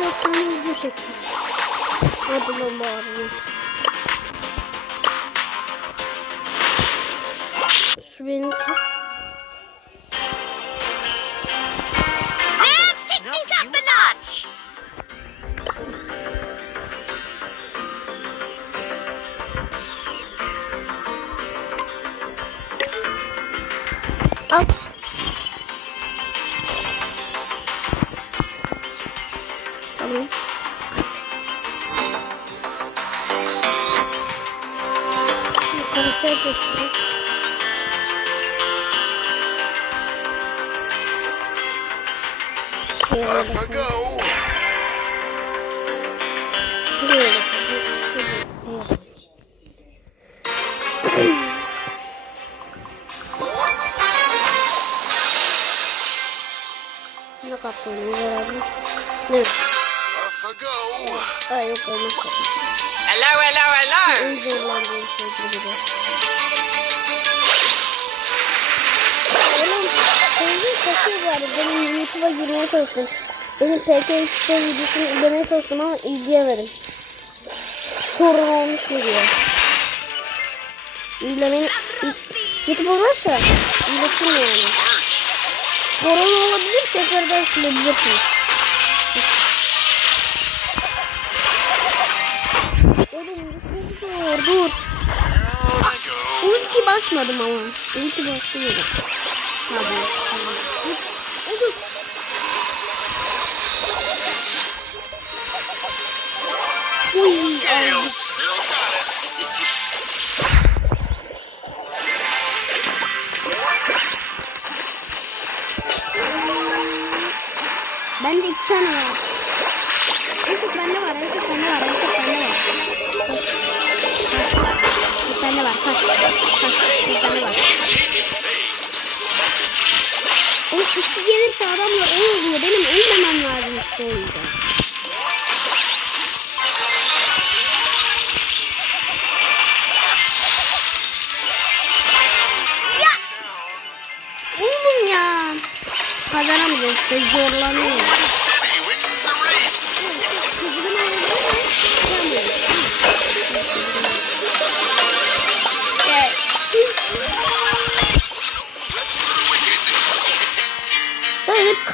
Dört tane video çektim. Hadi lan bağırıyor. Şu benimki. up. Ne kaptın? Ne. Aa yok olmaz. Hello, hello, hello. En zorlandığım şey gibi. Oğlum sevdiğim kaçıyor. Benim YouTube'a girmeye çalıştım. Benim PK3'te videosunu izlemeye çalıştım ama izleyemedim. Sorun olmuş mu diye. İzlemenin... YouTube olmazsa izlesin yani. Sorun olabilir tekrardan silebilirsiniz. Oğlum düşürdü dur. I go. Ulti basmadım ama. Ulti bastım ya. Tabii. Bende var. Yusuf bende var. Yusuf bende var. Yusuf bende var. Kaç. Kaç. Yusuf bende var. O kişi gelirse adamlar o oluyor. Benim ölmemem lazım işte o yüzden. Kazanamayacağız zorlanıyor.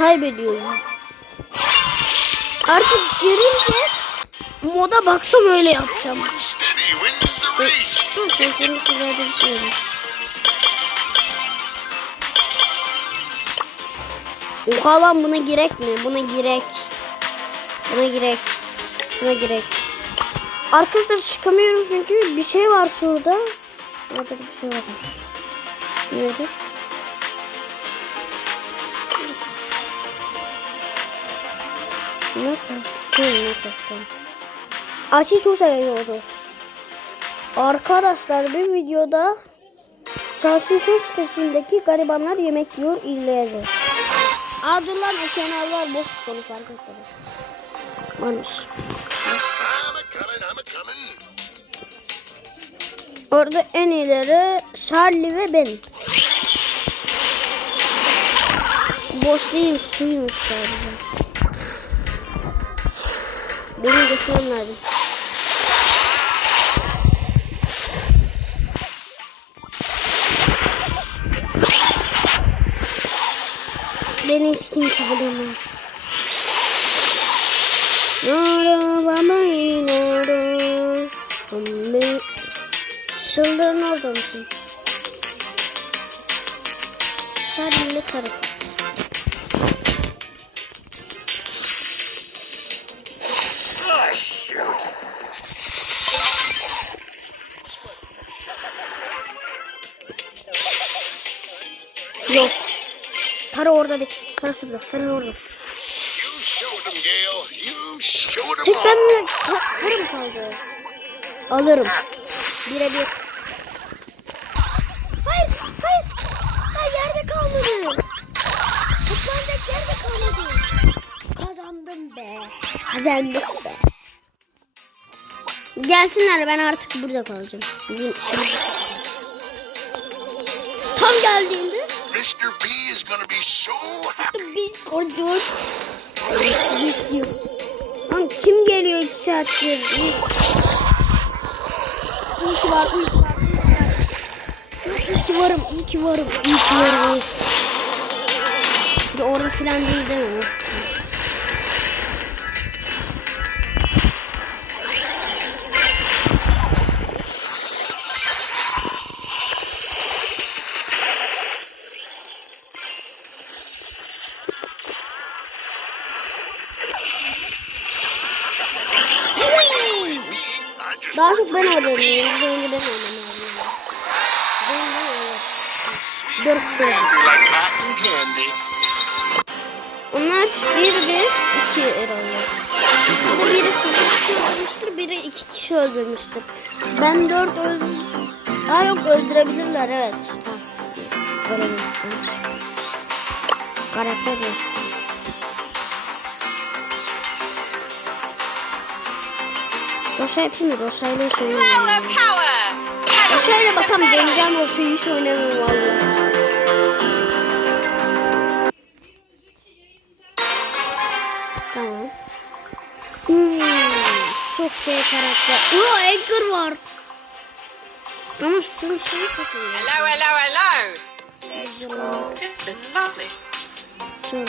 Kaybediyorsun. Artık girince moda baksam öyle yapacağım. Sesini düzeltiyorum. Oha lan buna girek mi? Buna girek. Buna girek. Buna girek. Arkadaşlar çıkamıyorum çünkü bir şey var şurada. Orada bir şey varmış. Nerede? Ne kastım? Aşı şu sayıyordu. Arkadaşlar bir videoda Çarşı sitesindeki garibanlar yemek yiyor izleyeceğiz. Lan o kenarlar boş konuş arkadaşlar. Varmış. Orada en iyileri Charlie ve ben. Boş değil suymuş sadece. Benim götürmem lazım. Beni hiç kimse bulamaz. Çıldırın orada mısın? Karı. Ah, Para orada değil. Para şurada. Para orada. Tek ben mi? Para mı kaldı? Alırım. Birebir. Hayır. Hayır. Hayır yerde kalmadı. Toplanacak yerde kalmadı. Kazandım be. Kazandık be. Gelsinler ben artık burada kalacağım. Tam geldiğinde Mr. B is gonna be so happy. Lan kim geliyor iki saattir? İyi ki var, iyi ki var, iyi ki varım, iyi ki varım, iyi ki varım. Bir orada filan değil değil mi? Daha çok ben candy. Onlar bir bir iki Erol'u. Bu biri kişi öldürmüştür, biri iki kişi öldürmüştür. Ben dört öldüm. Aa yok öldürebilirler evet. Tamam. Karakter değil. Roşa yapayım mı? Roşa ile hiç Flower oynamıyorum. Roşa ile bakalım deneyeceğim Roşa'yı hiç oynamıyorum valla. Tamam. Hmm, çok şey karakter. Oo Edgar var. Ama şunu şey çok iyi. Hello, hello, hello. This is lovely. Dur.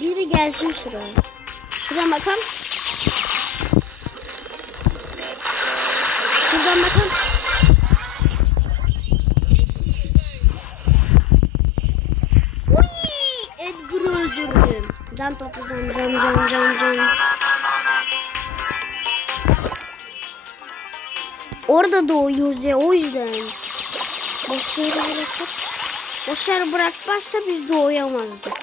Biri gelsin şuraya. Şuradan bakalım. Şuradan bakalım. Edgar'ı öldürdüm. Can toplayacağım. Can can can. Orada doğuyoruz ya o yüzden. Boşları bırakıp boşları bırakmazsa biz doğuyamazdık.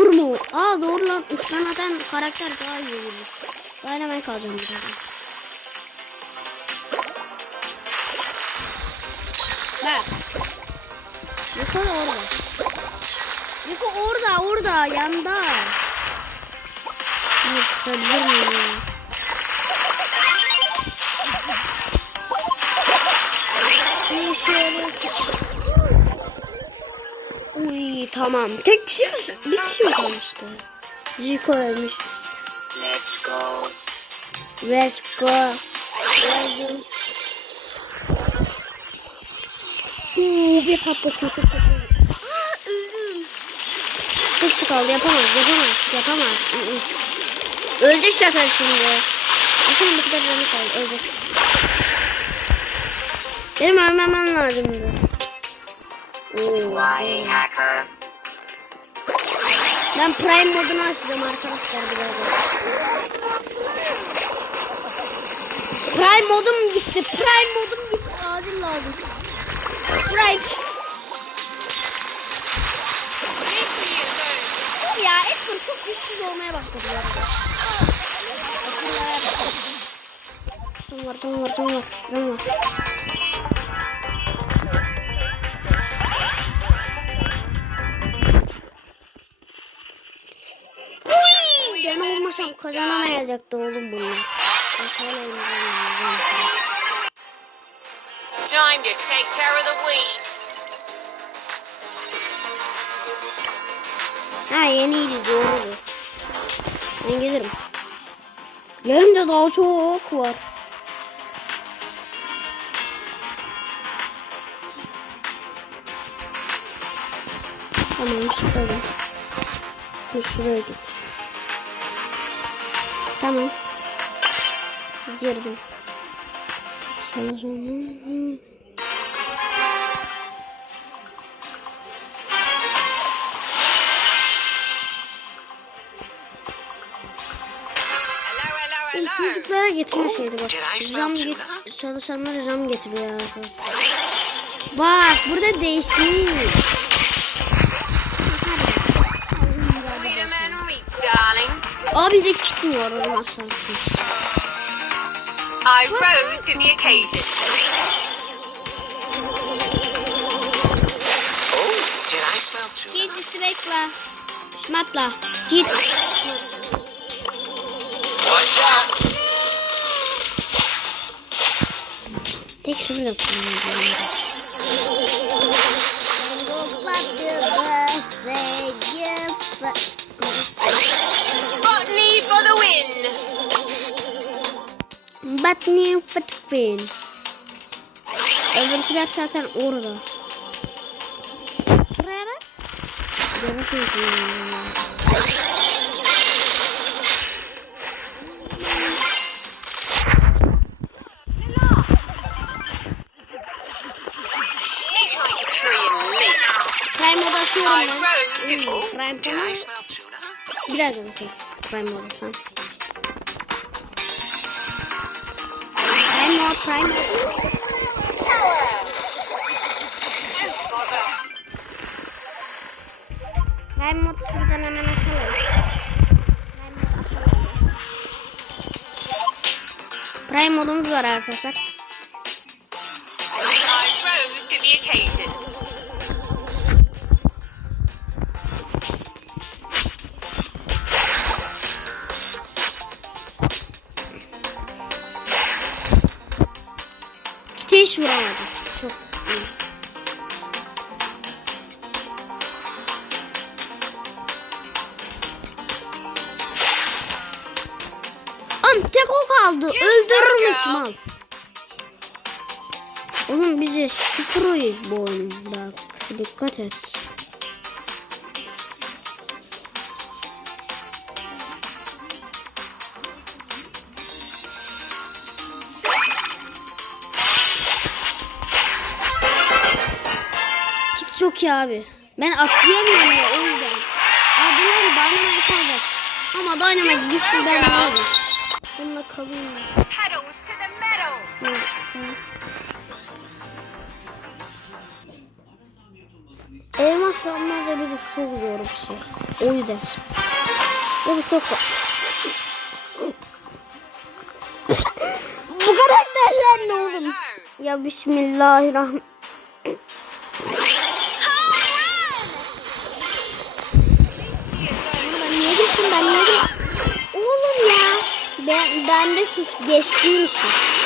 Vurma! Aa doğru lan. Uçtan atan karakter daha iyi vurur. Dynamite alacağım birazdan. Bak. Niko da orada. Niko orada orada yanda. Bunu tutabilir Uy tamam. Tek bir şey mi? Bir kişi mi kalmıştı? Zico ölmüş. Let's go. Let's go. Geldim. Uuu bir patlatıyor. Tek kişi kaldı yapamaz yapamaz yapamaz. Öldü zaten şimdi. Aşkım bu kadar canı kaldı öldü. Benim ölmemem lazımdı. Ben Prime modunu açacağım arkadaşlar birazdan. Prime modum gitti. Prime modum gitti. Acil lazım. Prime. Ya Edgar çok güçsüz olmaya başladı ya. Son var, son var, son var, son var. Olmasam kazanamayacaktı oğlum bunlar. Time to take care of the weeds. Ha yeniydi doğru. Ben gelirim. Yerimde daha çok var. Tamam çıkalım. Şunu şuraya getir. Tamam. Girdim. Sonra İlk çocuklara getirmeseydi bak. Tuna? get çalışanlara cam getiriyor arkadaşlar. Bak burada darling. Abi de gitmiyor onun aslında. I rose to the occasion. Oh, did I smell? Git üstü bekle. Şmatla. Git. Tek şunu da kullanabilirim. Batni Fatfin. Öbürküler zaten orada. Şuraya bak. Görüyorsun. Tree and leaf. Prime moda açıyorum I ben. Hmm, Prime smell tuna? Birazdan şey. Prime moda tamam. Moda, prime. Prime moda şuradan hemen açalım. Prime modumuz var arkadaşlar. Öldürürüm mal. Oğlum biz eski proyuz bu oyunda. Dikkat et. Kit çok iyi abi. Ben atlayamıyorum ya o yüzden. Aa bunlar Dynamite alacak. Ama Dynamite güçsüz ben alırım. Bununla kalayım. Elmas almaz da bir de çok zor bir şey. O yüzden. O da çok Bu karakterler ne oğlum? Ya Bismillahirrahmanirrahim. Ben gittim? Oğlum ya. Ben, ben de şu geçtiğim için.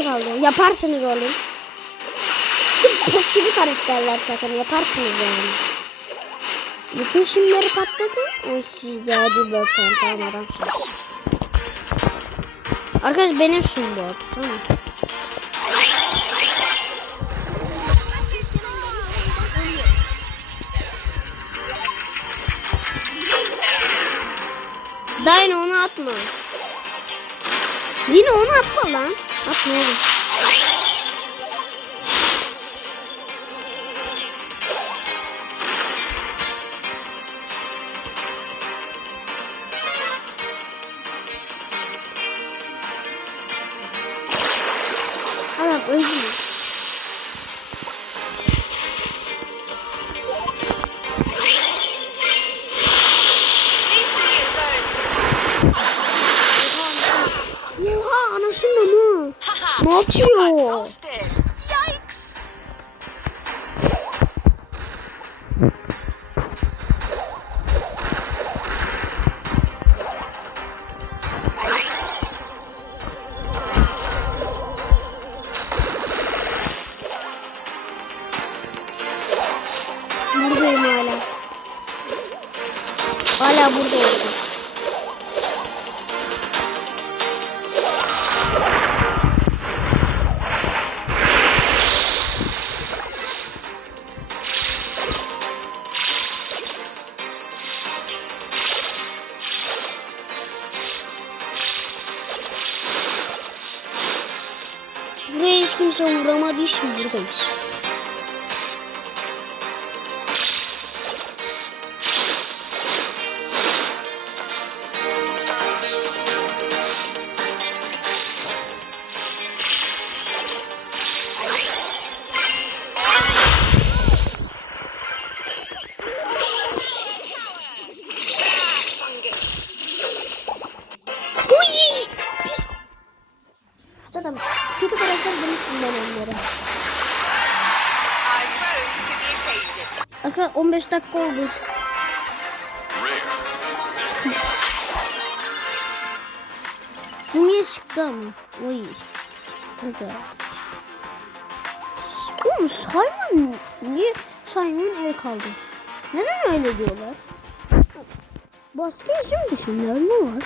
Şu kaldı. Yaparsınız oğlum. Çok gibi karakterler zaten yaparsınız yani. Bütün şimdileri patladı. O sizde hadi bakalım tamam adam. Arkadaş benim şum bu tamam mı? Dayne onu atma. Yine onu atma lan. Atma oğlum. Adam Buraya hiç kimse uğramadığı için buradayız. Arkadaşlar 15 dakika oldu. Niye çıktı ama? Oy. Oğlum Simon niye Simon el kaldı? Neden öyle diyorlar? Başka isim düşünler ne var?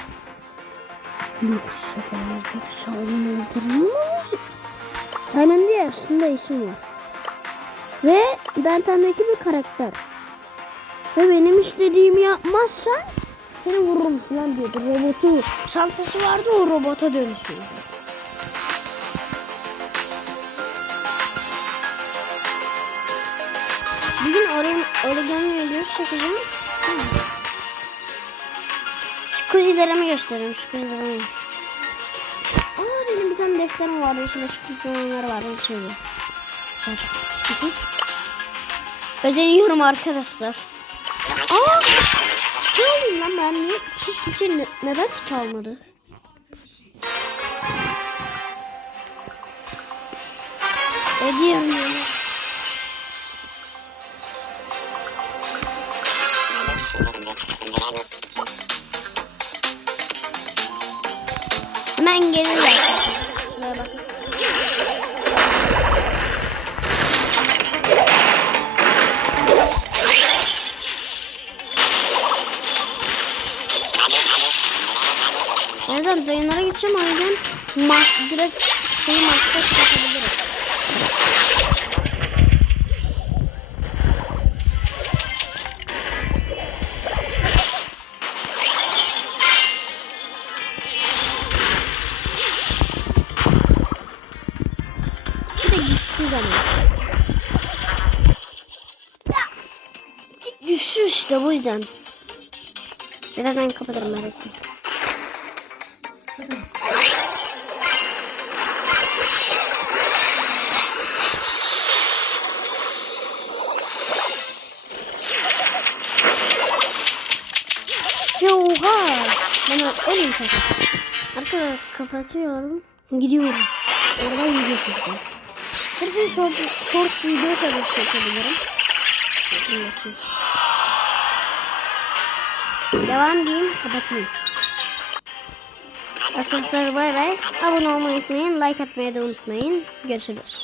Yoksa beraber Simon öldürülmez. Simon diye aslında isim var. Ve Benten'deki bir karakter. Ve benim istediğimi yapmazsan seni vururum falan diyordu. Robotu çantası vardı o robota dönüşüyor. Bugün origami videosu çekeceğim. Şu kuzilerimi göstereyim. Şu kuzilerimi. Aa benim bir tane defterim vardı. İçinde çıkıp oyunlar vardı. Bir hı. Özeniyorum arkadaşlar. Aa! Alayım lan ben niye? Hiç kimse ne, neden tiki almadı? Ediyorum. Nereden dayınlara gideceğim yüzden mas direkt şeyi maske takabilirim. Bir de güçsüz ama. Güçsüz işte bu yüzden. Birazdan kapatırım merak etme. Bir şey. Arkadaşlar kapatıyorum. Gidiyorum. Oradan video çekeceğim. Sırf short, short video kadar çekebilirim. Bir bakayım. Devam diyeyim kapatayım. Arkadaşlar bay bay. Abone olmayı unutmayın. Like atmayı da unutmayın. Görüşürüz.